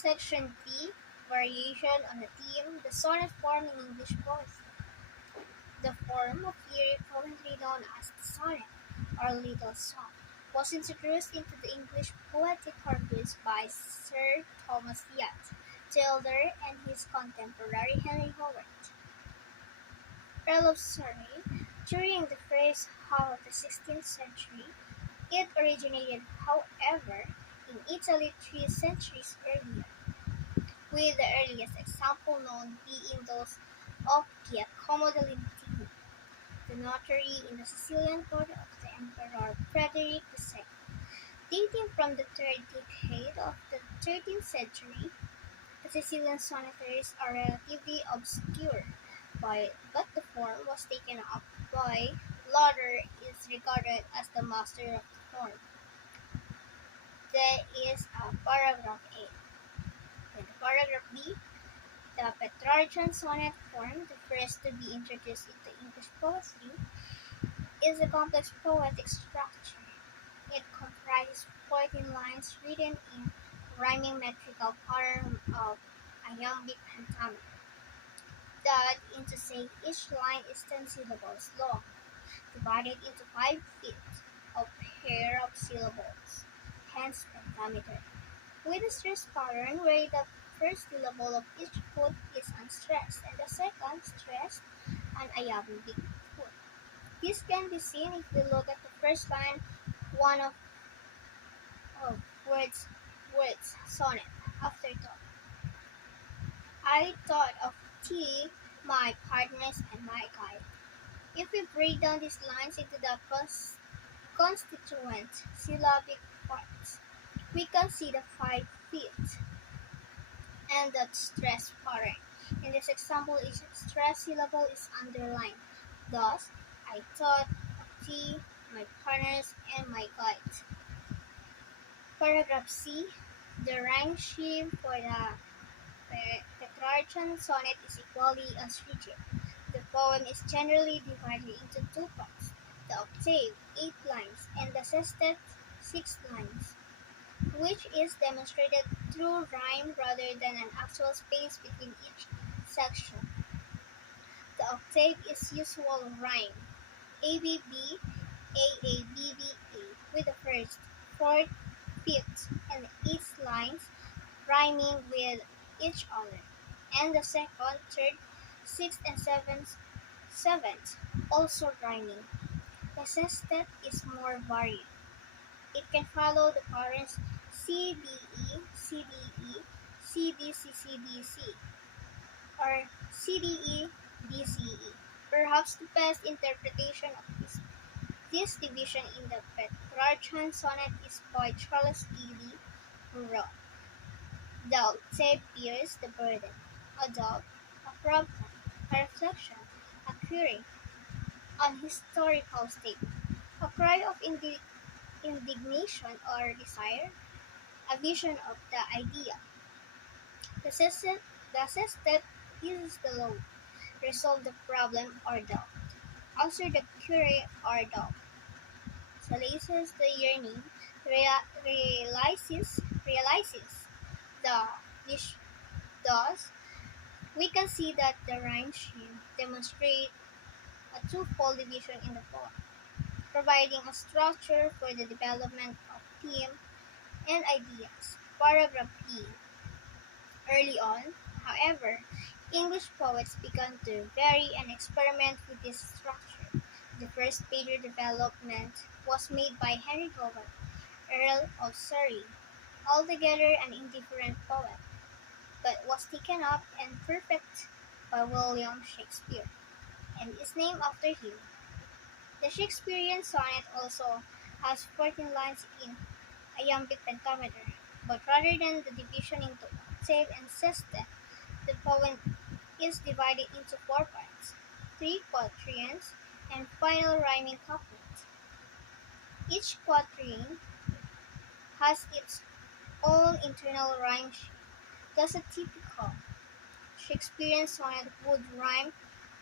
Section 3. Variation on a theme, the sonnet form in English poetry. The form of lyric commonly known as the sonnet, or little song, was introduced into the English poetic corpus by Sir Thomas Taylor and his contemporary Henry Howard, Earl of Surrey. During the first half of the 16th century, it originated, however, in Italy 3 centuries earlier, with the earliest example known being those of Giacomo da Lentini, the notary in the Sicilian court of the Emperor Frederick II. Dating from the third decade of the 13th century, the Sicilian sonneters are relatively obscure, but the form was taken up by Lauder is regarded as the master of the form. There is a paragraph A. In paragraph B, the Petrarchan sonnet form, the first to be introduced into English poetry, is a complex poetic structure. It comprises 14 lines written in rhyming metrical pattern of iambic pentameter. That is to say, each line is 10 syllables long, divided into 5 feet, a pair of syllables, hence pentameter, with a stress pattern where the first syllable of each foot is unstressed and the second stressed an iambic foot. This can be seen if we look at the first line, one of words sonnet, afterthought. I thought of thee, my partners, and my guide. If we break down these lines into the constituent syllabic parts, we can see the 5 feet and the stress pattern. In this example, each stress syllable is underlined. Thus, I thought of thee, my partners, and my guide. Paragraph C. The rhyme scheme for the Petrarchan sonnet is equally as rigid. The poem is generally divided into 2 parts: the octave, 8 lines, and the sestet, 6 lines, which is demonstrated through rhyme rather than an actual space between each section. The octave is usual rhyme ABB, AABBA, with the first, fourth, fifth, and eighth lines rhyming with each other, and the second, third, sixth, and seventh also rhyming. The sestet is more varied. It can follow the patterns CDE, CDE, CDC, or CDE, DCE. Perhaps the best interpretation of this division in the Petrarchan sonnet is by Charles Ely, who wrote, "The octave bears the burden, a doubt, a problem, a reflection, a query, an historical statement, a cry of indignation or desire, a vision of the idea. The sestet eases the load, resolve the problem or doubt, answer the query or doubt, solaces the yearning, realizes the wish. Thus, we can see that the rhyme scheme demonstrates a twofold division in the poem, providing a structure for the development of theme and ideas. Paragraph B. Early on, however, English poets began to vary and experiment with this structure. The first major development was made by Henry Howard, Earl of Surrey, altogether an indifferent poet, but was taken up and perfected by William Shakespeare, and is named after him. The Shakespearean sonnet also has 14 lines in iambic pentameter, but rather than the division into octave and sestet, the poem is divided into 4 parts, 3 quatrains, and final rhyming couplet. Each quatrain has its own internal rhyme scheme. Thus, a typical Shakespearean sonnet would rhyme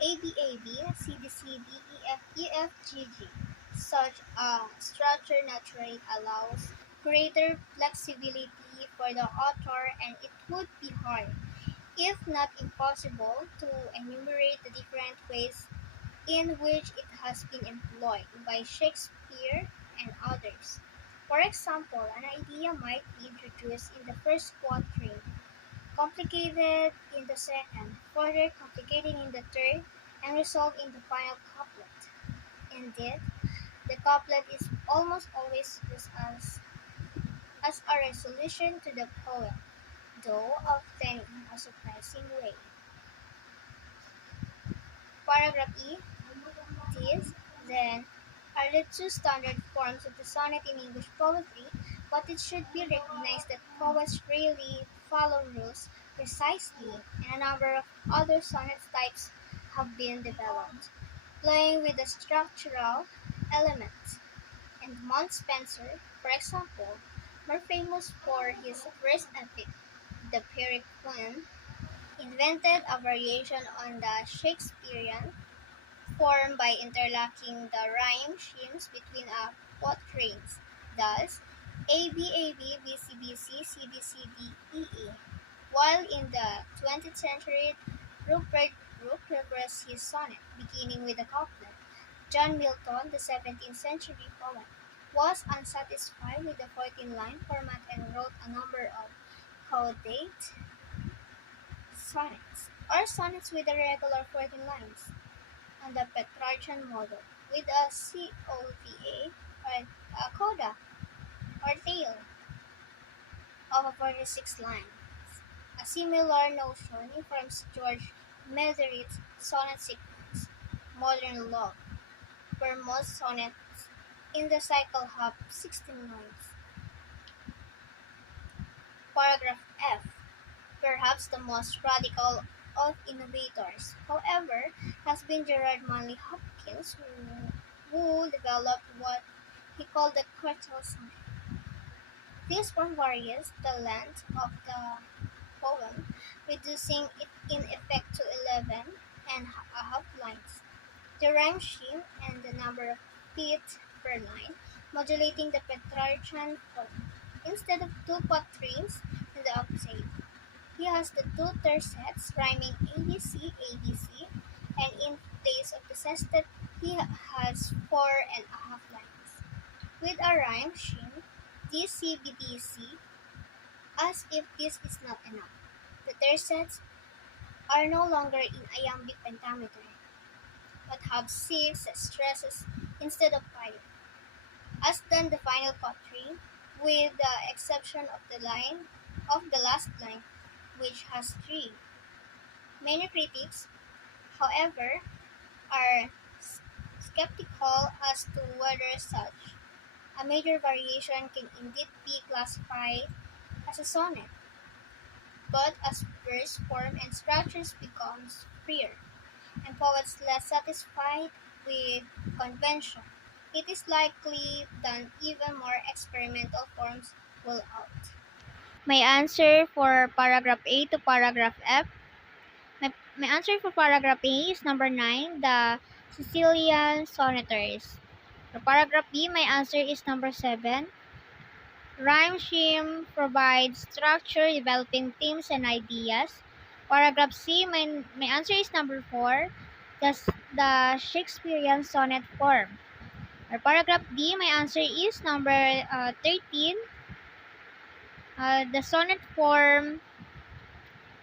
ABAB, CDCD, EFGG. Such a structure naturally allows greater flexibility for the author, and it would be hard, if not impossible, to enumerate the different ways in which it has been employed by Shakespeare and others. For example, an idea might be introduced in the first quatrain, complicated in the second, further complicating in the third, and resolved in the final couplet. Indeed, the couplet is almost always used as a resolution to the poem, though often in a surprising way. Paragraph E. These, then, are the two standard forms of the sonnet in English poetry, but it should be recognized that poets rarely follow rules precisely, and a number of other sonnet types have been developed, playing with the structural elements. And Mount Spencer, for example, more famous for his first epic, the Pyrrhic Poem, invented a variation on the Shakespearean form by interlocking the rhyme schemes between quatrains, thus A B A B B C B C C D C D E E. While in the 20th century, Rupert Brooke reversed his sonnet, beginning with a couplet. John Milton, the 17th century poet, was unsatisfied with the 14-line format and wrote a number of caudate sonnets, or sonnets with a regular 14 lines, on the Petrarchan model, with a COTA, or a coda, or tail, of 46 lines. A similar notion informs George Metheridge's sonnet sequence, Modern Love, where most sonnets in the cycle have 16 lines. Paragraph F, perhaps the most radical of innovators, however, has been Gerard Manley Hopkins, who developed what he called the quartal sonnet. This form varies the length of the poem, reducing it in effect to 11 and a half lines, the rhyme scheme, and the number of feet per line, modulating the Petrarchan form. Instead of two quatrains in the octave, he has the two tercets rhyming ABC, ABC, and in place of the sestet, he has 4.5 lines. With a rhyme scheme, DCBDC, as if this is not enough. The tercets are no longer in iambic pentameter, but have six stresses instead of five, as done the final quatrain, with the exception of the last line, which has three. Many critics, however, are skeptical as to whether such a major variation can indeed be classified as a sonnet, but as verse form and structures becomes freer, and poets less satisfied with convention, it is likely that even more experimental forms will out. My answer for paragraph A to paragraph F. My answer for paragraph A is number 9, the Sicilian Sonneters. For paragraph B, my answer is number 7. Rhyme scheme provides structure, developing themes and ideas. Paragraph C, my answer is number 4, the Shakespearean sonnet form. For paragraph D, my answer is number 13, the sonnet form,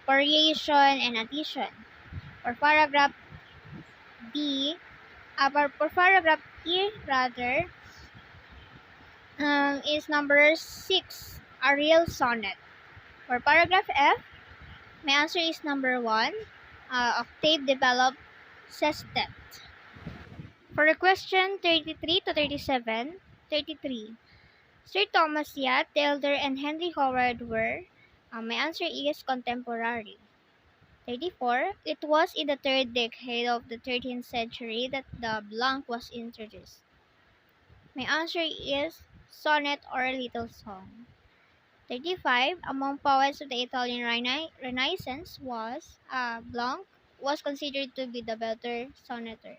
variation, and addition. For paragraph D, for paragraph E, rather, is number 6, a real sonnet. For paragraph F, my answer is number 1, octave developed sestet. For the question 33 to 37, 33. Sir Thomas Yatt, Taylor, and Henry Howard were, my answer is contemporary. 34. It was in the third decade of the 13th century that the blank was introduced. My answer is sonnet or little song. 35. Among poets of the Italian Renaissance Blanc was considered to be the better sonneter.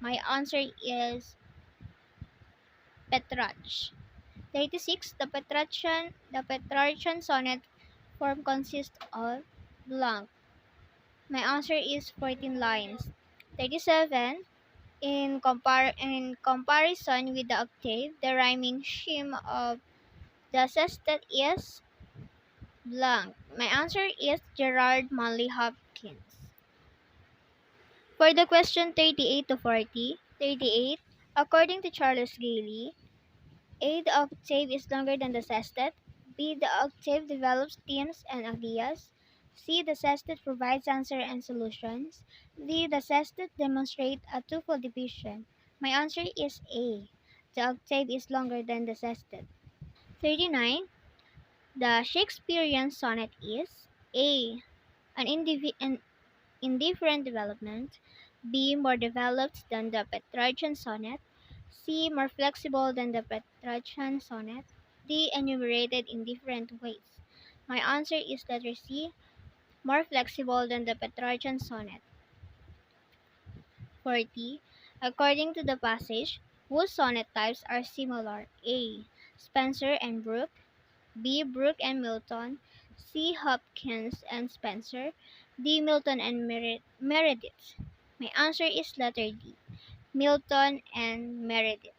My answer is Petrarch. 36. The Petrarchan sonnet form consists of blank. My answer is 14 lines. 37. In comparison with the octave, the rhyming scheme of the sestet is blank. My answer is Gerard Manley Hopkins. For the question 38 to 40, 38. According to Charles Gailey, A. The octave is longer than the sestet. B. The octave develops themes and ideas. C. The sestet provides answer and solutions. D. The sestet demonstrates a twofold division. My answer is A. The octave is longer than the sestet. 39. The Shakespearean sonnet is A. An indifferent development. B. More developed than the Petrarchan sonnet. C. More flexible than the Petrarchan sonnet. D. Enumerated in different ways. My answer is letter C. More flexible than the Petrarchan sonnet. 40. According to the passage, whose sonnet types are similar? A. Spenser and Brooke. B. Brooke and Milton. C. Hopkins and Spenser. D. Milton and Meredith. My answer is letter D. Milton and Meredith.